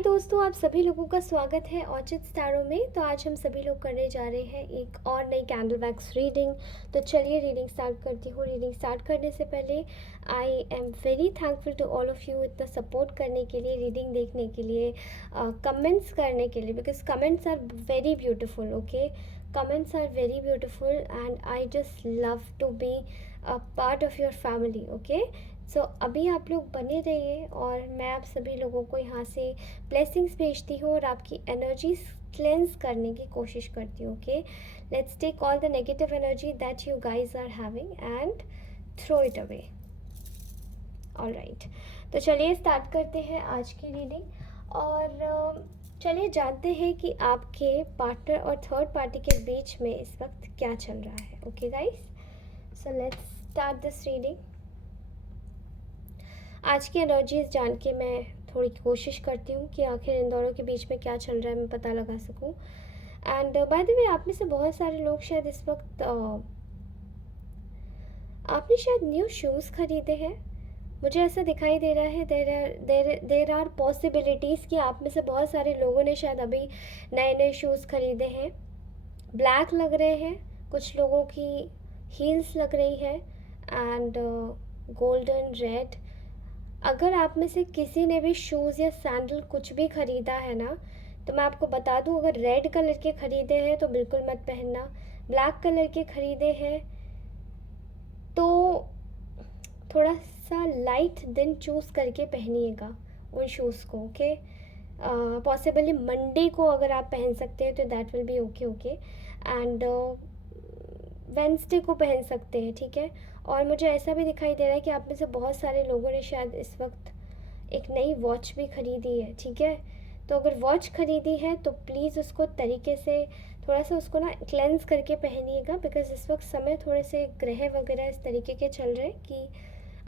हाय दोस्तों, आप सभी लोगों का स्वागत है औचित स्टारों में। तो आज हम सभी लोग करने जा रहे हैं एक और नई कैंडल वैक्स रीडिंग। तो चलिए रीडिंग स्टार्ट करती हूँ। रीडिंग स्टार्ट करने से पहले I am very thankful to all of you इतना सपोर्ट करने के लिए, रीडिंग देखने के लिए, कमेंट्स करने के लिए, because comments are very beautiful. Okay, comments are very beautiful and I just love to be a part of your family. Okay, so अभी आप लोग बने रहिए और मैं आप सभी लोगों को यहाँ से ब्लेसिंग्स भेजती हूँ और आपकी एनर्जीज क्लेंस करने की कोशिश करती हूँ। Okay, let's take all the negative energy that you guys are having and throw it away. All right, तो चलिए स्टार्ट करते हैं आज की रीडिंग और चलिए जानते हैं कि आपके पार्टनर और थर्ड पार्टी के बीच में इस वक्त क्या चल रहा है। Okay guys, so let's start this reading. आज की एनर्जीज जान के मैं थोड़ी कोशिश करती हूँ कि आखिर इन दोनों के बीच में क्या चल रहा है, मैं पता लगा सकूँ। एंड बाय द वे, आप में से बहुत सारे लोग शायद इस वक्त आपने शायद न्यू शूज़ खरीदे हैं। मुझे ऐसा दिखाई दे रहा है देर आर पॉसिबिलिटीज़ कि आप में से बहुत सारे लोगों ने शायद अभी नए नए शूज़ खरीदे हैं। ब्लैक लग रहे हैं, कुछ लोगों की हील्स लग रही है एंड गोल्डन रेड। अगर आप में से किसी ने भी शूज़ या सैंडल कुछ भी ख़रीदा है ना, तो मैं आपको बता दूं, अगर रेड कलर के ख़रीदे हैं तो बिल्कुल मत पहनना। ब्लैक कलर के ख़रीदे हैं तो थोड़ा सा लाइट दिन चूज़ करके पहनिएगा उन शूज़ को। ओके, पॉसिबली मंडे को अगर आप पहन सकते हैं तो that will be okay. Okay, and Wednesday को पहन सकते हैं, ठीक है। और मुझे ऐसा भी दिखाई दे रहा है कि आप में से बहुत सारे लोगों ने शायद इस वक्त एक नई वॉच भी ख़रीदी है, ठीक है। तो अगर वॉच ख़रीदी है तो प्लीज़ उसको तरीके से थोड़ा सा उसको ना क्लेंस करके पहनिएगा, बिकॉज़ इस वक्त समय थोड़े से ग्रह वगैरह इस तरीके के चल रहे हैं कि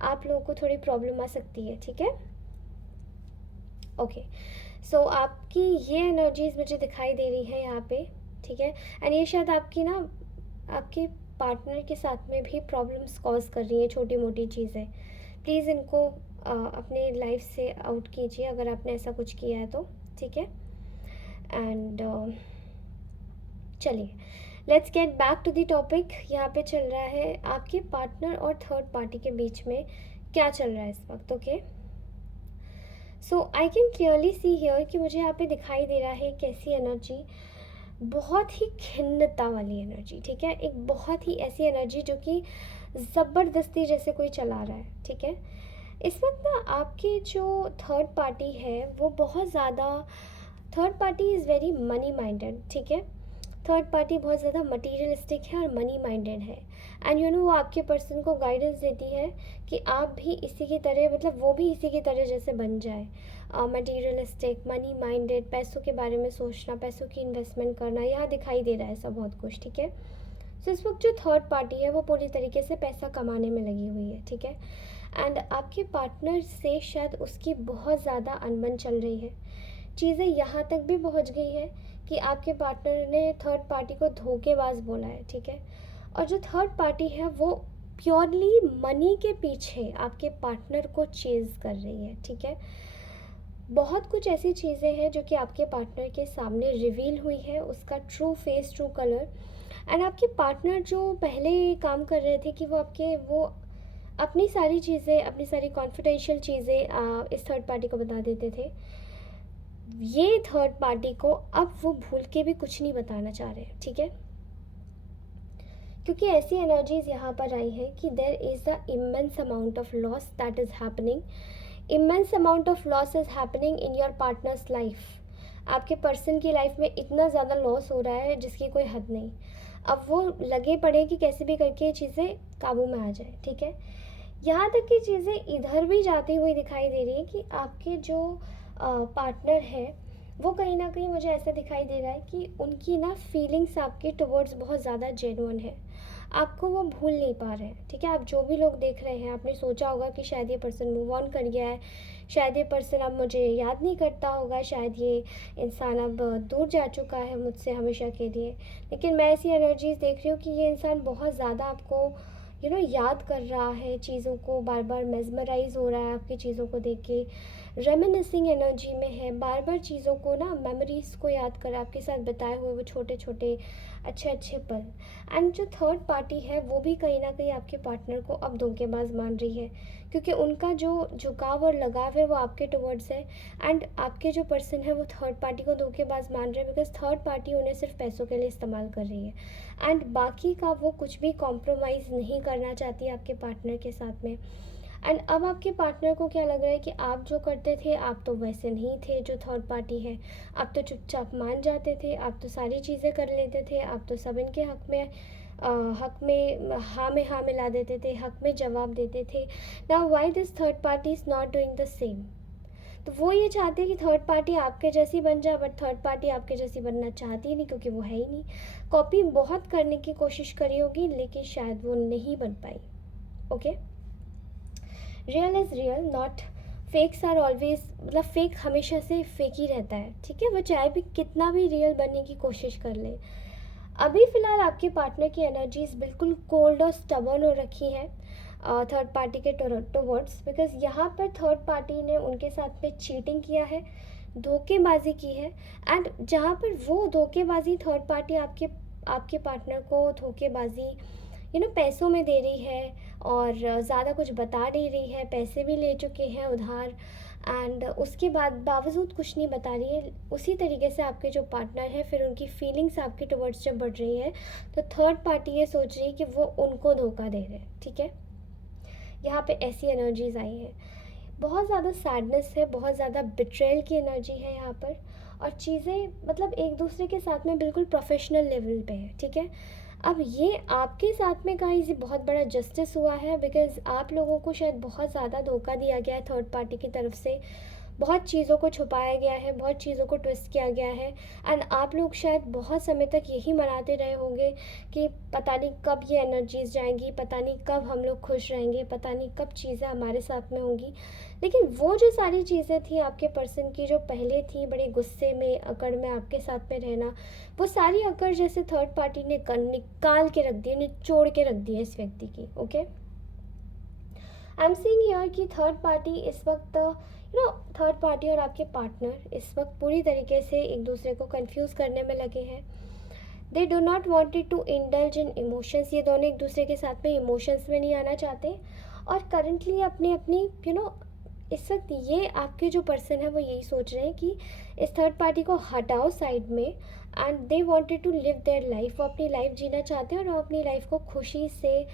आप लोगों को थोड़ी प्रॉब्लम आ सकती है, ठीक है। ओके, सो आपकी ये एनर्जीज़ मुझे दिखाई दे रही है यहाँ पे, ठीक है। एंड ये शायद आपकी ना आपके पार्टनर के साथ में भी प्रॉब्लम्स कॉज कर रही हैं, छोटी मोटी चीज़ें। प्लीज़ इनको अपने लाइफ से आउट कीजिए अगर आपने ऐसा कुछ किया है तो, ठीक है। एंड चलिए let's get back to the topic. यहाँ पे चल रहा है आपके पार्टनर और थर्ड पार्टी के बीच में क्या चल रहा है इस वक्त। Okay, so I can clearly see here कि मुझे यहाँ पे दिखाई दे रहा है कैसी एनर्जी, बहुत ही खिन्नता वाली एनर्जी, ठीक है। एक बहुत ही ऐसी एनर्जी जो कि ज़बरदस्ती जैसे कोई चला रहा है, ठीक है। इस वक्त ना आपके जो थर्ड पार्टी है वो बहुत ज़्यादा, third party is very money minded, ठीक है। थर्ड पार्टी बहुत ज़्यादा मटीरियलिस्टिक है और मनी माइंडेड है। एंड यू नो वो आपके पर्सन को गाइडेंस देती है कि आप भी इसी की तरह, मतलब वो भी इसी की तरह जैसे बन जाए, मटीरियलिस्टिक, मनी माइंडेड, पैसों के बारे में सोचना, पैसों की इन्वेस्टमेंट करना, यहाँ दिखाई दे रहा है ऐसा बहुत कुछ, ठीक है। सो इस वक्त जो थर्ड पार्टी है वो पूरी तरीके से पैसा कमाने में लगी हुई है, ठीक है। एंड आपके पार्टनर से शायद उसकी बहुत ज़्यादा अनबन चल रही है। चीज़ें यहाँ तक भी पहुँच गई है कि आपके पार्टनर ने थर्ड पार्टी को धोखेबाज बोला है, ठीक है। और जो थर्ड पार्टी है वो प्योरली मनी के पीछे आपके पार्टनर को चेज़ कर रही है, ठीक है। बहुत कुछ ऐसी चीज़ें हैं जो कि आपके पार्टनर के सामने रिवील हुई है, उसका true face, true colour. And आपके पार्टनर जो पहले काम कर रहे थे कि वो अपनी सारी चीज़ें, अपनी सारी कॉन्फिडेंशियल चीज़ें इस थर्ड पार्टी को बता देते थे, ये थर्ड पार्टी को अब वो भूल के भी कुछ नहीं बताना चाह रहे, ठीक है। क्योंकि ऐसी एनर्जीज यहाँ पर आई है कि there is the immense amount of loss that is happening, immense amount of loss is happening in your partners life. आपके पर्सन की लाइफ में इतना ज़्यादा लॉस हो रहा है जिसकी कोई हद नहीं। अब वो लगे पड़े कि कैसे भी करके ये चीज़ें काबू में आ जाए, ठीक है। यहाँ तक की चीज़ें इधर भी जाती हुई दिखाई दे रही है कि आपके जो पार्टनर है वो कहीं ना कहीं, मुझे ऐसा दिखाई दे रहा है कि उनकी ना फीलिंग्स आपके टुवर्ड्स बहुत ज़्यादा जेन्युइन है, आपको वो भूल नहीं पा रहे हैं, ठीक है। आप जो भी लोग देख रहे हैं, आपने सोचा होगा कि शायद ये पर्सन मूव ऑन कर गया है, शायद ये पर्सन अब मुझे याद नहीं करता होगा, शायद ये इंसान अब दूर जा चुका है मुझसे हमेशा के लिए। लेकिन मैं ऐसी एनर्जीज देख रही हूँ कि ये इंसान बहुत ज़्यादा आपको याद कर रहा है, चीज़ों को बार बार मेस्मराइज हो रहा है आपकी चीज़ों को देख के। रेमिनिसिंग एनर्जी में है, बार बार चीज़ों को ना, मेमोरीज़ को याद कर आपके साथ बिताए हुए वो छोटे छोटे अच्छे अच्छे पल। एंड जो थर्ड पार्टी है वो भी कहीं ना कहीं आपके पार्टनर को अब धोखेबाज मान रही है, क्योंकि उनका जो झुकाव और लगाव है वो आपके टुवर्ड्स है। एंड आपके जो पर्सन है वो थर्ड पार्टी को धोखेबाज मान रहे हैं, बिकॉज थर्ड पार्टी उन्हें सिर्फ पैसों के लिए इस्तेमाल कर रही है। एंड बाकी का वो कुछ भी कॉम्प्रोमाइज़ नहीं करना चाहती आपके पार्टनर के साथ में। एंड अब आपके पार्टनर को क्या लग रहा है कि आप जो करते थे आप तो वैसे नहीं थे जो थर्ड पार्टी है, आप तो चुपचाप मान जाते थे, आप तो सारी चीज़ें कर लेते थे, आप तो सब इनके हक में हाँ मिला देते थे, हक में जवाब देते थे। Now why this third party is not doing the same. तो वो ये चाहते हैं कि थर्ड पार्टी आपके जैसी बन जाए, बट थर्ड पार्टी आपके जैसी बनना चाहती ही नहीं, क्योंकि वो है ही नहीं। कॉपी बहुत करने की कोशिश करी होगी लेकिन शायद वो नहीं बन पाई। Okay, real is real, not fakes are always, मतलब फेक हमेशा से फेक ही रहता है, ठीक है, वो चाहे भी कितना भी रियल बनने की कोशिश कर ले। अभी फ़िलहाल आपके पार्टनर की एनर्जीज बिल्कुल कोल्ड और स्टबर्न हो रखी हैं थर्ड पार्टी के टुवर्ड्स, बिकॉज यहाँ पर थर्ड पार्टी ने उनके साथ में चीटिंग किया है, धोखेबाजी की है। एंड जहाँ पर वो धोखेबाजी थर्ड पार्टी आपके आपके पार्टनर को धोखेबाजी पैसों में दे रही है, और ज़्यादा कुछ बता नहीं रही है, पैसे भी ले चुके हैं उधार, एंड उसके बाद बावजूद कुछ नहीं बता रही है, उसी तरीके से आपके जो पार्टनर है फिर उनकी फीलिंग्स आपके टुवर्ड्स जब बढ़ रही है तो थर्ड पार्टी ये सोच रही है कि वो उनको धोखा दे रहे हैं, ठीक है। यहाँ पे ऐसी एनर्जीज आई हैं, बहुत ज़्यादा सैडनेस है, बहुत ज़्यादा बिट्रेयल की एनर्जी है यहाँ पर, और चीज़ें मतलब एक दूसरे के साथ में बिल्कुल प्रोफेशनल लेवल पे है, ठीक है। अब ये आपके साथ में कहीं से बहुत बड़ा जस्टिस हुआ है, बिकॉज़ आप लोगों को शायद बहुत ज़्यादा धोखा दिया गया है थर्ड पार्टी की तरफ से, बहुत चीज़ों को छुपाया गया है, बहुत चीज़ों को ट्विस्ट किया गया है। एंड आप लोग शायद बहुत समय तक यही मनाते रहे होंगे कि पता नहीं कब ये एनर्जीज जाएंगी, पता नहीं कब हम लोग खुश रहेंगे, पता नहीं कब चीज़ें हमारे साथ में होंगी। लेकिन वो जो सारी चीज़ें थी आपके पर्सन की जो पहले थी, बड़े गुस्से में अकड़ में आपके साथ में रहना, वो सारी अकड़ जैसे थर्ड पार्टी ने निकाल के रख दी, निचोड़ के रख दी है इस व्यक्ति की। Okay, I am seeing here कि थर्ड पार्टी इस वक्त थर्ड पार्टी और आपके पार्टनर इस वक्त पूरी तरीके से एक दूसरे को कंफ्यूज करने में लगे हैं। They do not wanted to indulge in emotions, ये दोनों एक दूसरे के साथ में इमोशंस में नहीं आना चाहते, और करंटली अपनी अपनी इस वक्त ये आपके जो पर्सन है वो यही सोच रहे हैं कि इस थर्ड पार्टी को हटाओ साइड में, and they wanted to live their life, वो अपनी लाइफ जीना चाहते हैं और वो अपनी लाइफ को खुशी से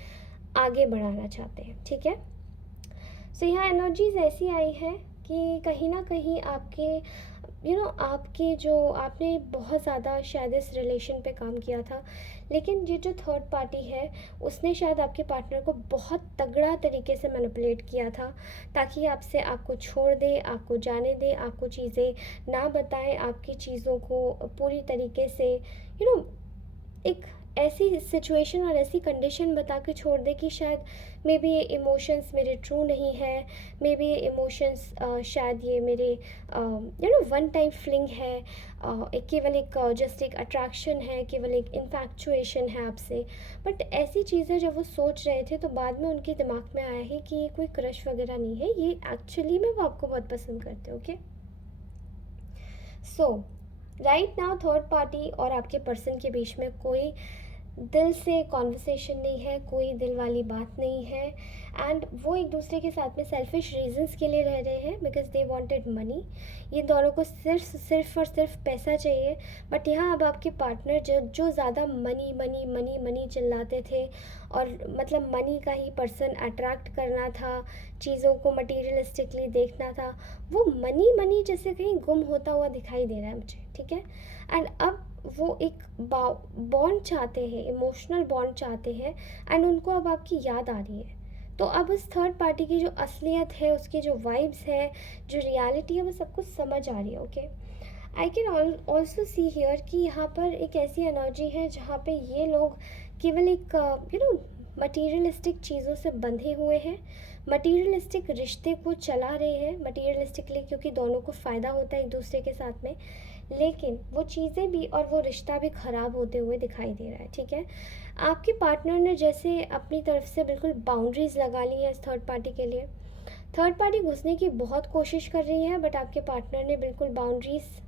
आगे बढ़ाना चाहते हैं, ठीक है। सो यहाँ एनर्जीज ऐसी आई है कि कहीं ना कहीं आपके आपके जो आपने बहुत ज़्यादा शायद इस रिलेशन पे काम किया था, लेकिन ये जो थर्ड पार्टी है उसने शायद आपके पार्टनर को बहुत तगड़ा तरीके से मैनिपुलेट किया था, ताकि आपसे आपको छोड़ दे, आपको जाने दे, आपको चीज़ें ना बताएं, आपकी चीज़ों को पूरी तरीके से एक ऐसी सिचुएशन और ऐसी कंडीशन बता के छोड़ दे कि शायद मे बी ये इमोशंस मेरे ट्रू नहीं है, मे बी ये इमोशंस शायद ये मेरे वन टाइम फ्लिंग है, केवल एक जस्ट एक अट्रैक्शन है, केवल एक इन्फैक्चुएशन है आपसे। बट ऐसी चीज़ें जब वो सोच रहे थे तो बाद में उनके दिमाग में आया है कि ये कोई क्रश वगैरह नहीं है, ये एक्चुअली में वो आपको बहुत पसंद करते हैं। ओके, सो राइट नाउ थर्ड पार्टी और आपके पर्सन के बीच में कोई दिल से कॉन्वर्सेशन नहीं है, कोई दिल वाली बात नहीं है, एंड वो एक दूसरे के साथ में सेल्फिश रीजंस के लिए रह रहे हैं, बिकॉज दे वांटेड मनी। ये दोनों को सिर्फ और सिर्फ पैसा चाहिए। बट यहाँ अब आपके पार्टनर जो ज़्यादा मनी मनी मनी मनी चिल्लाते थे, और मतलब मनी का ही पर्सन अट्रैक्ट करना था, चीज़ों को मटीरियलिस्टिकली देखना था, वो मनी मनी जैसे कहीं गुम होता हुआ दिखाई दे रहा है मुझे, ठीक है। एंड अब वो एक बॉन्ड चाहते हैं, इमोशनल बॉन्ड चाहते हैं, एंड उनको अब आपकी याद आ रही है। तो अब उस थर्ड पार्टी की जो असलियत है, उसकी जो वाइब्स है, जो रियलिटी है, वो सब कुछ समझ आ रही है। Okay, I can also see here कि यहाँ पर एक ऐसी एनर्जी है जहाँ पे ये लोग केवल एक मटीरियलिस्टिक चीज़ों से बंधे हुए हैं, मटीरियलिस्टिक रिश्ते को चला रहे हैं मटीरियलिस्टिकली, क्योंकि दोनों को फ़ायदा होता है एक दूसरे के साथ में, लेकिन वो चीज़ें भी और वो रिश्ता भी ख़राब होते हुए दिखाई दे रहा है, ठीक है। आपके पार्टनर ने जैसे अपनी तरफ से बिल्कुल बाउंड्रीज़ लगा ली है इस थर्ड पार्टी के लिए, थर्ड पार्टी घुसने की बहुत कोशिश कर रही है, बट आपके पार्टनर ने बिल्कुल बाउंड्रीज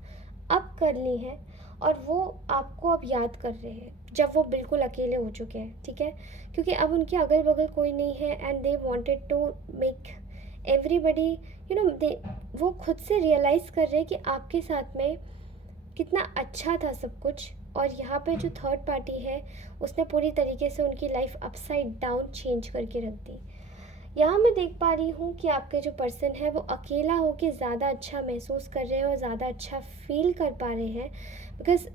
अप कर ली हैं और वो आपको अब याद कर रहे हैं जब वो बिल्कुल अकेले हो चुके हैं, ठीक है। क्योंकि अब उनके अगल बगल कोई नहीं है and they wanted to make everybody they, वो खुद से रियलाइज़ कर रहे हैं कि आपके साथ में कितना अच्छा था सब कुछ, और यहाँ पे जो थर्ड पार्टी है उसने पूरी तरीके से उनकी लाइफ अपसाइड डाउन चेंज करके रख दी। यहाँ मैं देख पा रही हूँ कि आपके जो पर्सन है वो अकेला होके ज़्यादा अच्छा महसूस कर रहे हैं और ज़्यादा अच्छा फील कर पा रहे हैं, बिकॉज़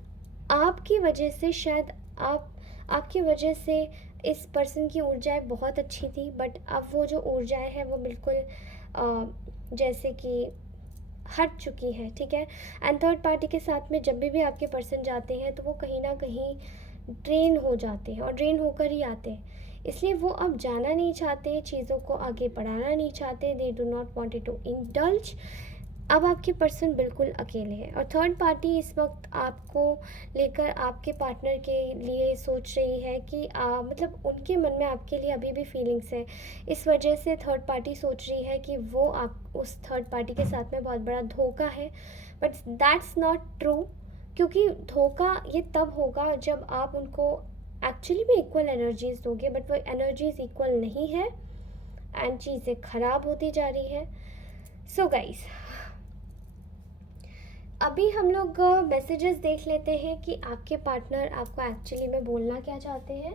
आपकी वजह से शायद आपकी वजह से इस पर्सन की ऊर्जाएं बहुत अच्छी थी, बट अब वो जो ऊर्जाएं हैं वो बिल्कुल जैसे कि हट चुकी है, ठीक है। एंड थर्ड पार्टी के साथ में जब भी आपके पर्सन जाते हैं तो वो कहीं ना कहीं ड्रेन हो जाते हैं और ड्रेन होकर ही आते हैं, इसलिए वो अब जाना नहीं चाहते, चीज़ों को आगे बढ़ाना नहीं चाहते, they do not wanted to indulge. अब आपके पर्सन बिल्कुल अकेले हैं और थर्ड पार्टी इस वक्त आपको लेकर आपके पार्टनर के लिए सोच रही है कि मतलब उनके मन में आपके लिए अभी भी फीलिंग्स है। इस वजह से थर्ड पार्टी सोच रही है कि वो आप उस थर्ड पार्टी के साथ में बहुत बड़ा धोखा है, बट दैट्स नॉट ट्रू। क्योंकि धोखा ये तब होगा जब आप उनको एक्चुअली में इक्वल एनर्जीज दोगे, बट वो एनर्जीज इक्वल नहीं है एंड चीज़ें ख़राब होती जा रही है। सो गाइस, अभी हम लोग मैसेजेस देख लेते हैं कि आपके पार्टनर आपको एक्चुअली में बोलना क्या चाहते हैं।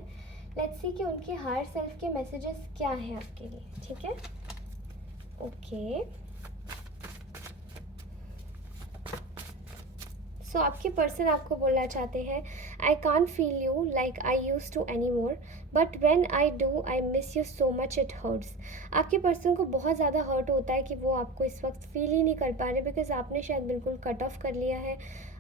लेट्स सी कि उनके हायर सेल्फ के मैसेजेस क्या हैं आपके लिए, ठीक है। ओके, सो आपके पर्सन आपको बोलना चाहते हैं, I can't feel you like I use to any more, but when I do I miss you so much it hurts. आपके पर्सन को बहुत ज़्यादा हर्ट होता है कि वो आपको इस वक्त फील ही नहीं कर पा रहे, बिकॉज आपने शायद बिल्कुल कट ऑफ कर लिया है।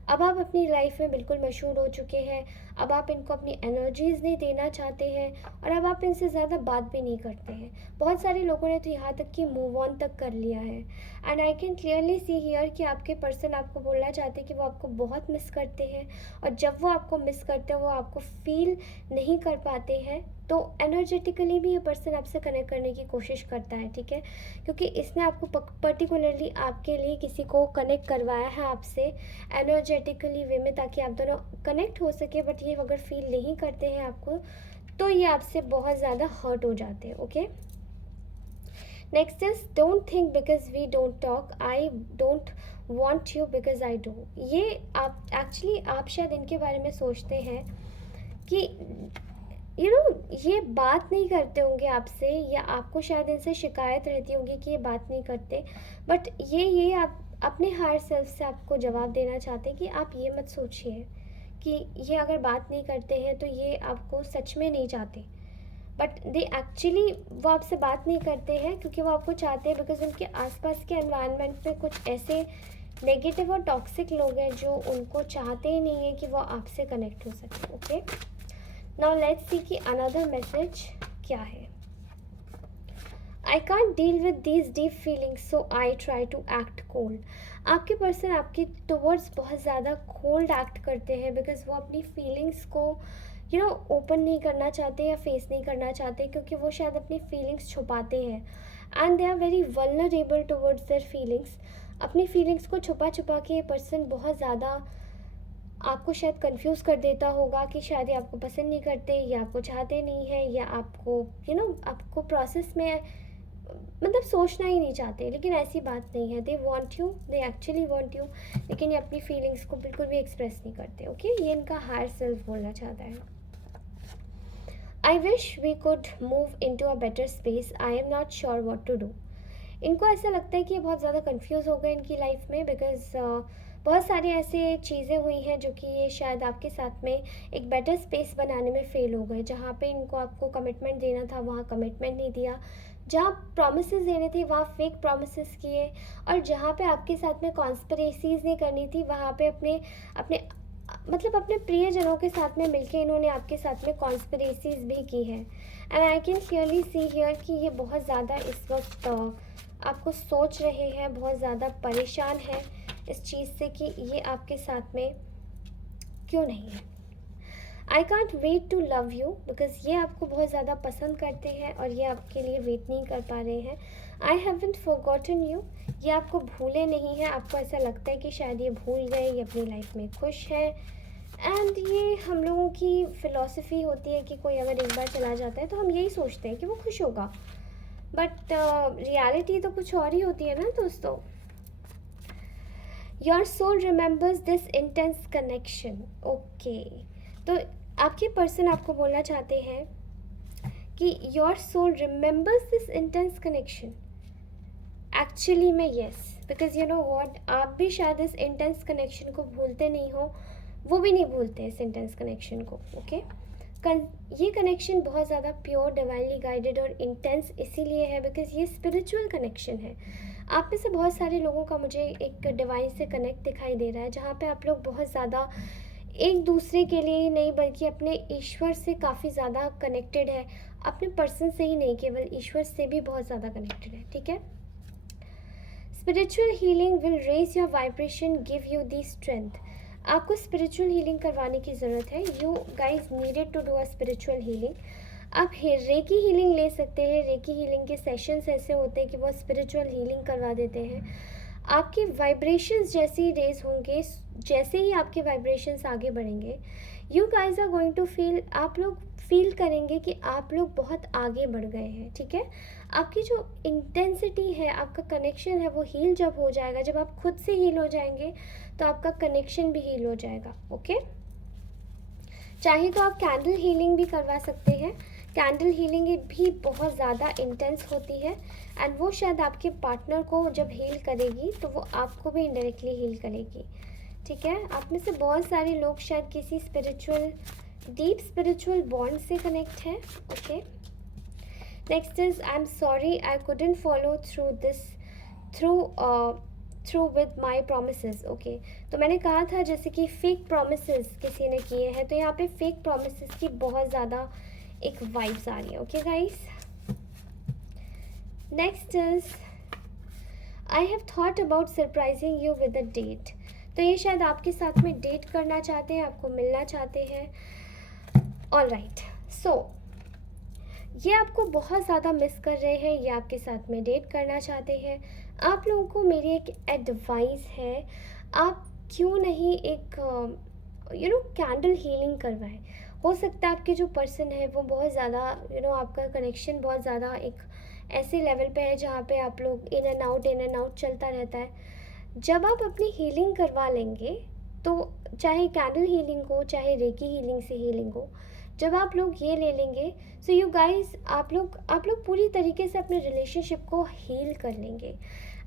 अब आप अपनी लाइफ में बिल्कुल मशहूर हो चुके हैं, अब आप इनको अपनी एनर्जीज नहीं देना चाहते हैं और अब आप इनसे ज़्यादा बात भी नहीं करते हैं। बहुत सारे लोगों ने तो यहाँ तक कि मूव ऑन तक कर लिया है and I can clearly see here कि आपके पर्सन आपको बोलना चाहते हैं कि वो आपको बहुत मिस करते हैं, और जब वो आपको मिस करते हैं वो आपको फील नहीं कर पाते हैं, तो एनर्जेटिकली भी ये पर्सन आपसे कनेक्ट करने की कोशिश करता है, ठीक है। क्योंकि इसने आपको पर्टिकुलरली आपके लिए किसी को कनेक्ट करवाया है आपसे एनर्जेटिकली वे में, ताकि आप दोनों कनेक्ट हो सके, बट ये अगर फील नहीं करते हैं आपको तो ये आपसे बहुत ज़्यादा हर्ट हो जाते हैं। Okay, next is don't think because we don't talk, I don't want you because I do. ये आप एक्चुअली आप शायद इनके बारे में सोचते हैं कि ये बात नहीं करते होंगे आपसे, या आपको शायद इनसे शिकायत रहती होगी कि ये बात नहीं करते, बट ये आप अपने हायर सेल्फ से आपको जवाब देना चाहते हैं कि आप ये मत सोचिए कि ये अगर बात नहीं करते हैं तो ये आपको सच में नहीं चाहते, बट दे एक्चुअली वो आपसे बात नहीं करते हैं क्योंकि वो आपको चाहते हैं बिकॉज उनके आसपास के एनवायरनमेंट में कुछ ऐसे नेगेटिव और टॉक्सिक लोग हैं जो उनको चाहते ही नहीं है कि वो आपसे कनेक्ट हो सके। ओके, नाउ लेट्स सी कि अनदर मैसेज क्या है। I can't deal with these deep feelings so I try to act cold. आपके पर्सन आपके टुवर्ड्स बहुत ज़्यादा कोल्ड एक्ट करते हैं बिकॉज वो अपनी फीलिंग्स को ओपन नहीं करना चाहते या फेस नहीं करना चाहते, क्योंकि वो शायद अपनी फीलिंग्स छुपाते हैं and they are very vulnerable towards their feelings. अपनी फीलिंग्स को छुपा छुपा के ये पर्सन बहुत ज़्यादा आपको शायद कंफ्यूज कर देता होगा कि शायद ये आपको पसंद नहीं करते या आपको चाहते नहीं है, या आपको आपको प्रोसेस में मतलब सोचना ही नहीं चाहते, लेकिन ऐसी बात नहीं है। They want you, they actually want you, लेकिन ये अपनी फीलिंग्स को बिल्कुल भी एक्सप्रेस नहीं करते। ओके, ये इनका हायर सेल्फ बोलना चाहता है। I wish we could move in to a better space, I am not sure what to do. इनको ऐसा लगता है कि ये बहुत ज़्यादा कन्फ्यूज़ हो गए इनकी लाइफ में, बिकॉज बहुत सारी ऐसे चीज़ें हुई हैं जो कि ये शायद आपके साथ में एक बेटर स्पेस बनाने में फ़ेल हो गए। जहाँ पे इनको आपको कमिटमेंट देना था वहाँ कमिटमेंट नहीं दिया, जहाँ प्रोमिसेस देने थे वहाँ फेक प्रोमिसेस किए, और जहाँ पे आपके साथ में कॉन्स्पिरेसीज नहीं करनी थी वहाँ पे अपने अपने मतलब अपने प्रियजनों के साथ में मिलके इन्होंने आपके साथ में कॉन्स्पिरेसीज भी की है। And I can clearly see here कि ये बहुत ज़्यादा इस वक्त आपको सोच रहे हैं, बहुत ज़्यादा परेशान है इस चीज़ से कि ये आपके साथ में क्यों नहीं है। I can't wait to love you, because ये आपको बहुत ज़्यादा पसंद करते हैं और ये आपके लिए वेट नहीं कर पा रहे हैं. आई हैवंट फॉरगॉटन यू, ये आपको भूले नहीं हैं. आपको ऐसा लगता है कि शायद ये भूल गए, ये अपनी लाइफ में खुश है. एंड ये हम लोगों की फ़िलॉसफी होती है कि कोई अगर एक बार चला जाता है तो हम यही सोचते हैं कि वो खुश होगा, बट रियलिटी तो कुछ और ही होती है ना दोस्तों. Your soul remembers this intense connection. Okay, तो आपके पर्सन आपको बोलना चाहते हैं कि your soul remembers this intense connection. Actually में yes, because you know what, आप भी शायद इस इंटेंस कनेक्शन को भूलते नहीं हो, वो भी नहीं भूलते इस इंटेंस कनेक्शन को. ओके, ये कनेक्शन बहुत ज़्यादा प्योर, डिवाइनली गाइडेड और इंटेंस इसीलिए है बिकॉज ये स्पिरिचुअल कनेक्शन है. आप में से बहुत सारे लोगों का मुझे एक डिवाइन से कनेक्ट दिखाई दे रहा है, जहाँ पे आप लोग बहुत ज़्यादा एक दूसरे के लिए ही नहीं बल्कि अपने ईश्वर से काफ़ी ज़्यादा कनेक्टेड है. अपने पर्सन से ही नहीं, केवल ईश्वर से भी बहुत ज़्यादा कनेक्टेड है. ठीक है. Spiritual healing will raise your vibration, give you the strength. आपको स्पिरिचुअल हीलिंग करवाने की ज़रूरत है. You guys needed to do a spiritual healing. आप रेकी हीलिंग ले सकते हैं. रेकी हीलिंग के सेशंस ऐसे होते हैं कि वो स्पिरिचुअल हीलिंग करवा देते हैं. आपके वाइब्रेशंस जैसे ही रेज होंगे, जैसे ही आपके वाइब्रेशंस आगे बढ़ेंगे, you guys are going to feel, आप लोग फील करेंगे कि आप लोग बहुत आगे बढ़ गए हैं. ठीक है. आपकी जो इंटेंसिटी है, आपका कनेक्शन है, वो हील जब हो जाएगा, जब आप खुद से हील हो जाएंगे तो आपका कनेक्शन भी हील हो जाएगा. ओके. चाहे तो आप कैंडल हीलिंग भी करवा सकते हैं. कैंडल हीलिंग भी बहुत ज़्यादा इंटेंस होती है एंड वो शायद आपके पार्टनर को जब हील करेगी तो वो आपको भी इनडायरेक्टली हील करेगी. ठीक है. आप में से बहुत सारे लोग शायद किसी स्पिरिचुअल, डीप स्पिरिचुअल बॉन्ड से कनेक्ट हैं. Okay. Next is, I am sorry I couldn't follow through this through with my promise. Okay, तो मैंने कहा था जैसे कि फेक प्रोमिस किसी ने किए हैं, तो यहाँ पे फेक प्रोमिस की बहुत ज़्यादा एक वाइब्स आ रही है. Okay guys. Next is, I have thought about surprising you with a date. तो ये शायद आपके साथ में डेट करना चाहते हैं, आपको मिलना चाहते हैं. All right. सो ये आपको बहुत ज़्यादा मिस कर रहे हैं, ये आपके साथ में डेट करना चाहते हैं. आप लोगों को मेरी एक एडवाइस है, आप क्यों नहीं एक कैंडल हीलिंग करवाएं. हो सकता है आपके जो पर्सन है वो बहुत ज़्यादा आपका कनेक्शन बहुत ज़्यादा एक ऐसे लेवल पे है जहाँ पे आप लोग इन एंड आउट चलता रहता है. जब आप अपनी हीलिंग करवा लेंगे, तो चाहे कैंडल हीलिंग हो चाहे रेकी हीलिंग से हीलिंग हो, जब आप लोग ये ले लेंगे, सो यू गाइस, आप लोग पूरी तरीके से अपने रिलेशनशिप को हील कर लेंगे.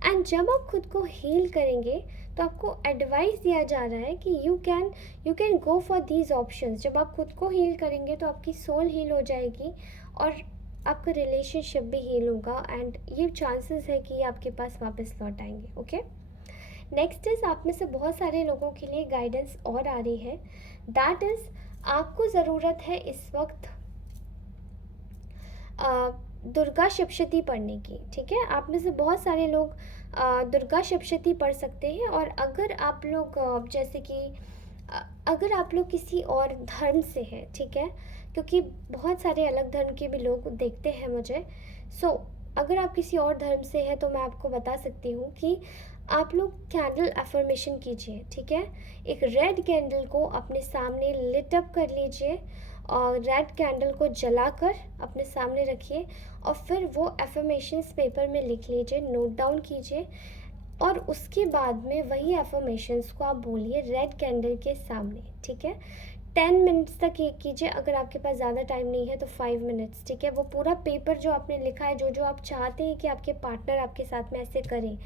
एंड जब आप खुद को हील करेंगे तो आपको एडवाइस दिया जा रहा है कि you can go for these options. जब आप खुद को हील करेंगे तो आपकी सोल हील हो जाएगी और आपका रिलेशनशिप भी हील होगा एंड ये चांसेस है कि ये आपके पास वापस लौट आएंगे. ओके. नेक्स्ट इज, आप में से बहुत सारे लोगों के लिए गाइडेंस और आ रही है. दैट इज़, आपको ज़रूरत है इस वक्त दुर्गा सप्तशती पढ़ने की. ठीक है. आप में से बहुत सारे लोग दुर्गा सप्तशती पढ़ सकते हैं. और अगर आप लोग जैसे कि अगर आप लोग किसी और धर्म से हैं, ठीक है, क्योंकि बहुत सारे अलग धर्म के भी लोग देखते हैं मुझे. सो अगर आप किसी और धर्म से हैं तो मैं आपको बता सकती हूँ कि आप लोग कैंडल अफर्मेशन कीजिए. ठीक है. एक रेड कैंडल को अपने सामने लिट अप कर लीजिए और रेड कैंडल को जलाकर अपने सामने रखिए और फिर वो अफर्मेशंस पेपर में लिख लीजिए, नोट डाउन कीजिए और उसके बाद में वही अफर्मेशंस को आप बोलिए रेड कैंडल के सामने. ठीक है. 10 मिनट्स तक ये कीजिए. अगर आपके पास ज़्यादा टाइम नहीं है तो 5 मिनट्स. ठीक है. वो पूरा पेपर जो आपने लिखा है, जो आप चाहते हैं कि आपके पार्टनर आपके साथ में ऐसे करें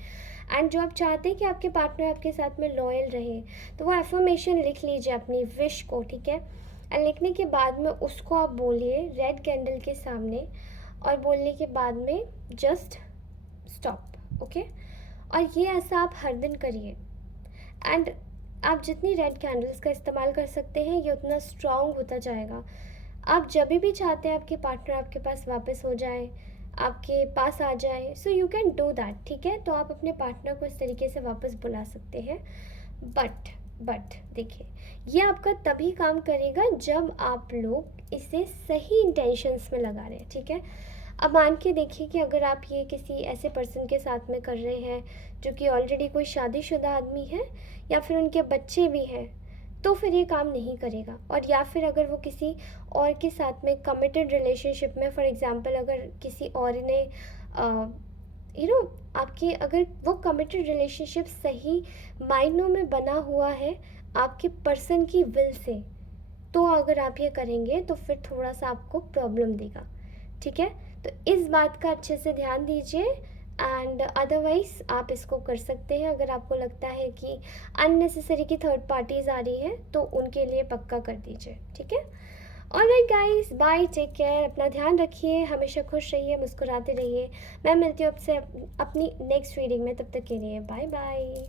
एंड जो आप चाहते हैं कि आपके पार्टनर आपके साथ में लॉयल रहे, तो वो अफर्मेशन लिख लीजिए अपनी विश को. ठीक है. एंड लिखने के बाद में उसको आप बोलिए रेड कैंडल के सामने और बोलने के बाद में जस्ट स्टॉप. ओके. और ये ऐसा आप हर दिन करिए एंड आप जितनी रेड कैंडल्स का इस्तेमाल कर सकते हैं ये उतना स्ट्रॉन्ग होता जाएगा. आप जब भी चाहते हैं आपके पार्टनर आपके पास वापस हो जाए, आपके पास आ जाए, so you can do that. ठीक है. तो आप अपने पार्टनर को इस तरीके से वापस बुला सकते हैं. बट बट देखिए, ये आपका तभी काम करेगा जब आप लोग इसे सही इंटेंशंस में लगा रहे हैं, ठीक है। अब मान के देखिए कि अगर आप ये किसी ऐसे पर्सन के साथ में कर रहे हैं जो कि ऑलरेडी कोई शादीशुदा आदमी है या फिर उनके बच्चे भी हैं, तो फिर ये काम नहीं करेगा। और या फिर अगर वो किसी और के साथ में कमिटेड रिलेशनशिप में, फॉर एग्जांपल अगर किसी और ने यू नो आपकी अगर वो कमिटेड रिलेशनशिप सही मायनों में बना हुआ है आपके पर्सन की विल से, तो अगर आप ये करेंगे तो फिर थोड़ा सा आपको प्रॉब्लम देगा, ठीक है। तो इस बात का अच्छे से ध्यान दीजिए। एंड अदरवाइज़ आप इसको कर सकते हैं। अगर आपको लगता है कि अननेसेसरी की थर्ड पार्टीज़ आ रही हैं तो उनके लिए पक्का कर दीजिए, ठीक है। All right guys, bye, take care, अपना ध्यान रखिए, हमेशा खुश रहिए, मुस्कुराते रहिए। मैं मिलती हूँ आपसे अपनी नेक्स्ट रीडिंग में, तब तक के लिए बाय बाय।